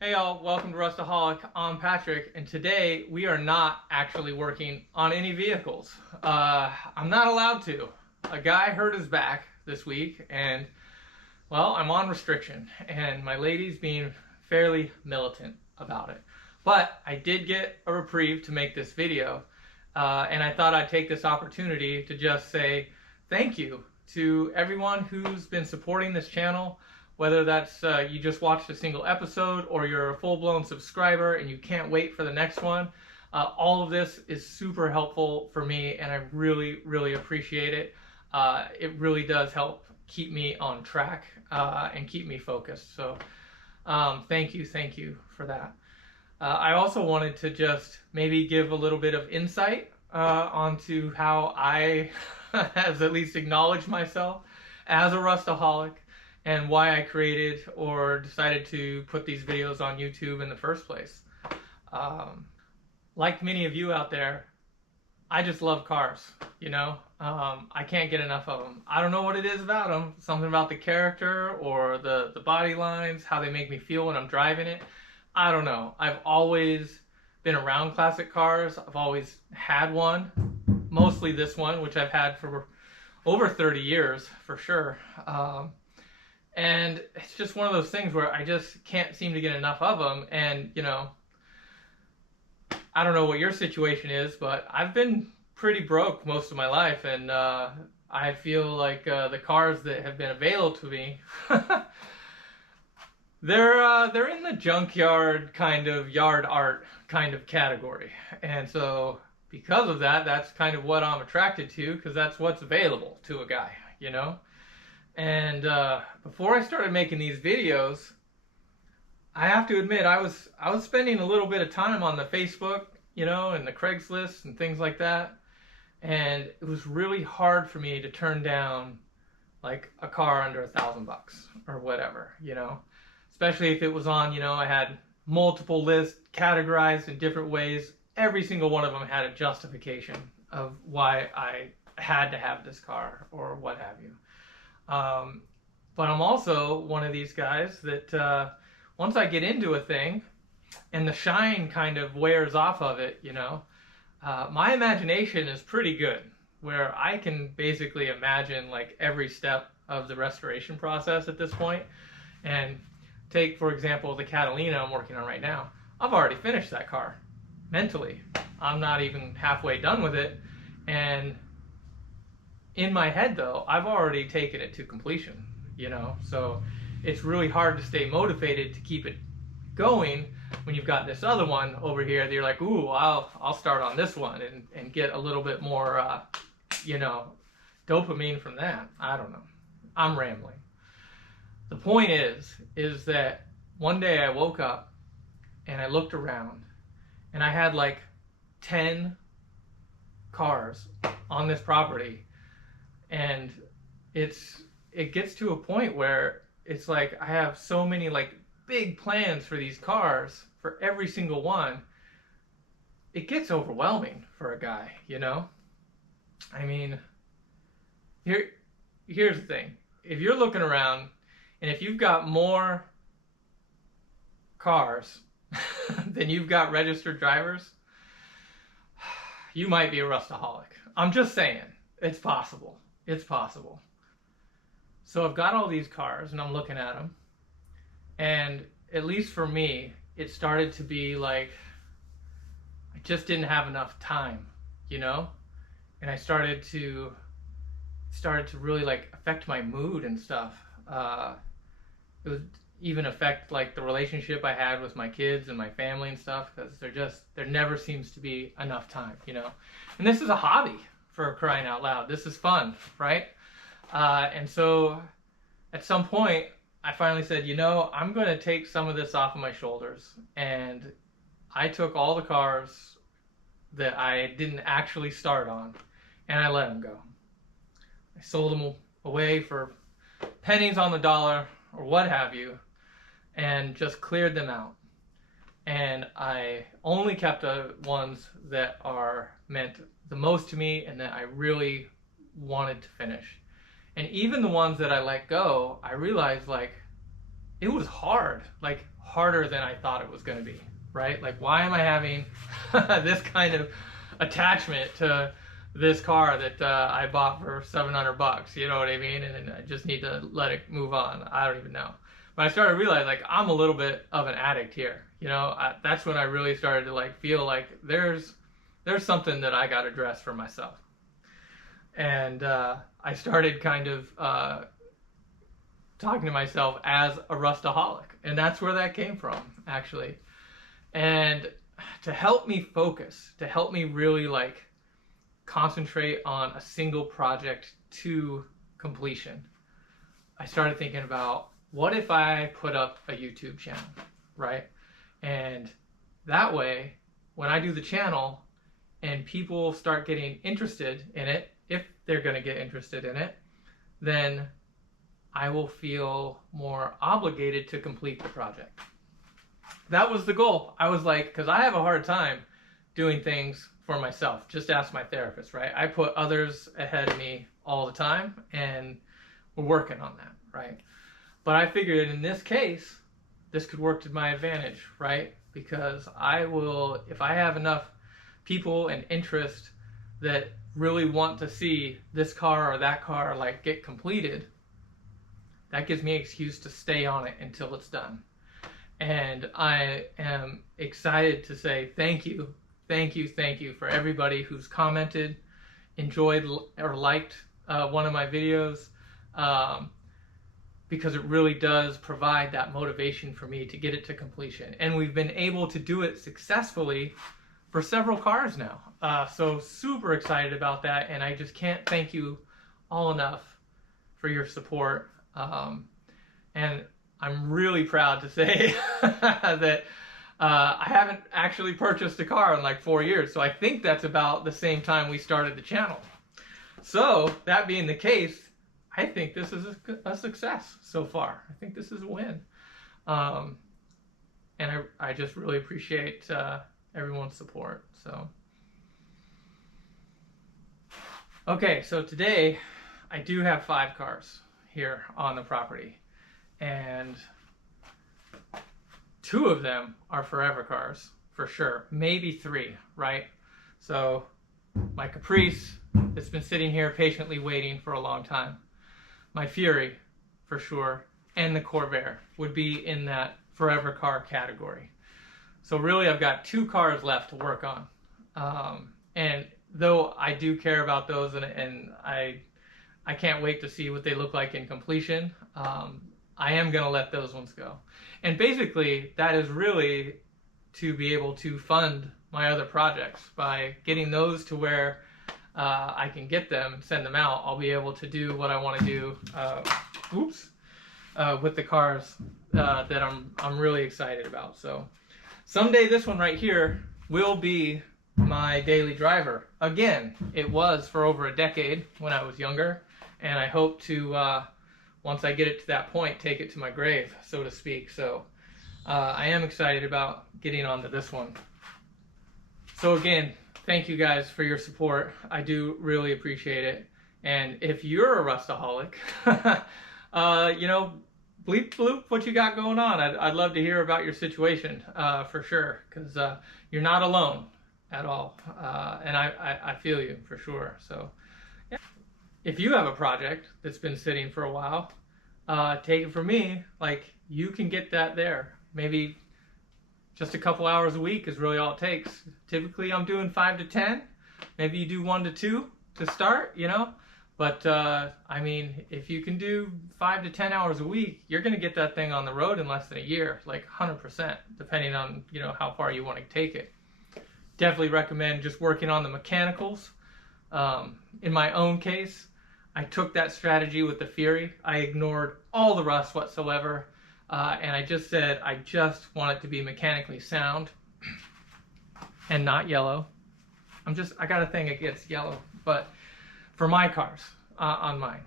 Hey y'all, welcome to Rustaholic. I'm Patrick, and today we are not actually working on any vehicles. I'm not allowed to. A guy hurt his back this week, and well, I'm on restriction, and my lady's being fairly militant about it. But I did get a reprieve to make this video, and I thought I'd take this opportunity to just say thank you to everyone who's been supporting this channel. Whether that's you just watched a single episode or you're a full-blown subscriber and you can't wait for the next one, all of this is super helpful for me, and I really, really appreciate it. It really does help keep me on track and keep me focused. So thank you for that. I also wanted to just maybe give a little bit of insight onto how I has at least acknowledged myself as a Rustaholic, and why I created or decided to put these videos on YouTube in the first place. Like many of you out there, I just love cars, you know? I can't get enough of them. I don't know what it is about them, something about the character or the body lines, how they make me feel when I'm driving it. I don't know. I've always been around classic cars. I've always had one, mostly this one, which I've had for over 30 years for sure. And it's just one of those things where I just can't seem to get enough of them. And, you know, I don't know what your situation is, but I've been pretty broke most of my life. And I feel like the cars that have been available to me, they're in the junkyard kind of yard art kind of category. And so because of that, that's kind of what I'm attracted to, because that's what's available to a guy, you know? And before I started making these videos, I have to admit I was spending a little bit of time on the Facebook, you know, and the Craigslist and things like that. And it was really hard for me to turn down like a car under $1,000 or whatever, you know, especially if it was on, you know, I had multiple lists categorized in different ways. Every single one of them had a justification of why I had to have this car or what have you. But I'm also one of these guys that once I get into a thing and the shine kind of wears off of it, you know, my imagination is pretty good, where I can basically imagine like every step of the restoration process at this point. And take, for example, the Catalina I'm working on right now. I've already finished that car mentally. I'm not even halfway done with it. And in my head, though, I've already taken it to completion, you know? So it's really hard to stay motivated to keep it going when you've got this other one over here that you're like, ooh, I'll start on this one and get a little bit more, you know, dopamine from that. I don't know. I'm rambling. The point is that one day I woke up and I looked around and I had like 10 cars on this property. And it gets to a point where it's like I have so many like big plans for these cars for every single one. It gets overwhelming for a guy, you know? I mean, here's the thing. If you're looking around and if you've got more cars than you've got registered drivers, you might be a Rustaholic. I'm just saying, it's possible. It's possible. So I've got all these cars and I'm looking at them, and at least for me, it started to be like I just didn't have enough time, you know? And I started to really like affect my mood and stuff. It would even affect like the relationship I had with my kids and my family and stuff, because there never seems to be enough time, you know? And this is a hobby, for crying out loud. This is fun, right? And so at some point, I finally said, you know, I'm going to take some of this off of my shoulders. And I took all the cars that I didn't actually start on, and I let them go. I sold them away for pennies on the dollar or what have you, and just cleared them out. And I only kept the ones that are meant the most to me and that I really wanted to finish. And even the ones that I let go, I realized like it was hard, like harder than I thought it was going to be, right? Like, why am I having this kind of attachment to this car that I bought for $700? You know what I mean? And I just need to let it move on. I don't even know. But I started to realize, like, I'm a little bit of an addict here. You know, that's when I really started to like feel like there's something that I got to address for myself. And I started kind of talking to myself as a Rustaholic, and that's where that came from, actually. And to help me focus, to help me really like concentrate on a single project to completion, I started thinking about, what if I put up a YouTube channel, right? And that way, when I do the channel and people start getting interested in it, if they're going to get interested in it, then I will feel more obligated to complete the project. That was the goal. I was like, because I have a hard time doing things for myself. Just ask my therapist, right? I put others ahead of me all the time, and we're working on that, right? But I figured in this case, this could work to my advantage, right? Because I will, if I have enough people and interest that really want to see this car or that car like get completed, that gives me an excuse to stay on it until it's done. And I am excited to say thank you for everybody who's commented, enjoyed or liked one of my videos, because it really does provide that motivation for me to get it to completion. And we've been able to do it successfully for several cars now. So super excited about that, and I just can't thank you all enough for your support. And I'm really proud to say that I haven't actually purchased a car in like 4 years. So I think that's about the same time we started the channel. So that being the case, I think this is a success so far. I think this is a win. And I just really appreciate everyone's support. So, okay, so today I do have 5 cars here on the property, and 2 of them are forever cars for sure, maybe 3, right? So my Caprice that's been sitting here patiently waiting for a long time, my Fury for sure, and the Corvair would be in that forever car category. So really I've got 2 cars left to work on, and though I do care about those, and I can't wait to see what they look like in completion, I am going to let those ones go. And basically that is really to be able to fund my other projects. By getting those to where I can get them and send them out, I'll be able to do what I want to do with the cars that I'm really excited about. So someday this one right here will be my daily driver. Again, it was for over a decade when I was younger, and I hope to, once I get it to that point, take it to my grave, so to speak. So I am excited about getting onto this one. So again, thank you guys for your support. I do really appreciate it. And if you're a Rustaholic, you know, bleep bloop what you got going on. I'd love to hear about your situation for sure, because you're not alone at all. And I feel you for sure. So yeah. If you have a project that's been sitting for a while, take it from me, like, you can get that there. Maybe just a couple hours a week is really all it takes. Typically I'm doing 5 to 10. Maybe you do 1 to 2 to start, you know. But I mean, if you can do 5 to 10 hours a week, you're going to get that thing on the road in less than a year, like 100%, depending on, you know, how far you want to take it. Definitely recommend just working on the mechanicals. In my own case, I took that strategy with the Fury. I ignored all the rust whatsoever, and I just said I just want it to be mechanically sound and not yellow. I got a thing against yellow, but for my cars, on mine.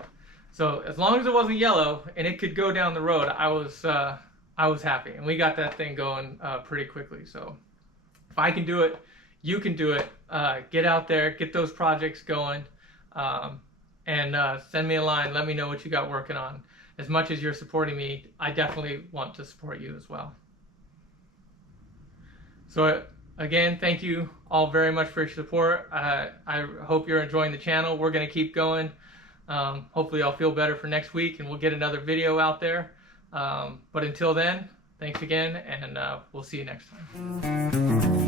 So as long as it wasn't yellow and it could go down the road, I was happy, and we got that thing going pretty quickly. So if I can do it, you can do it. Get out there, get those projects going, and send me a line. Let me know what you got working on. As much as you're supporting me, I definitely want to support you as well. So again, thank you all very much for your support. I hope you're enjoying the channel. We're going to keep going. Hopefully I'll feel better for next week and we'll get another video out there. But until then, thanks again, and we'll see you next time.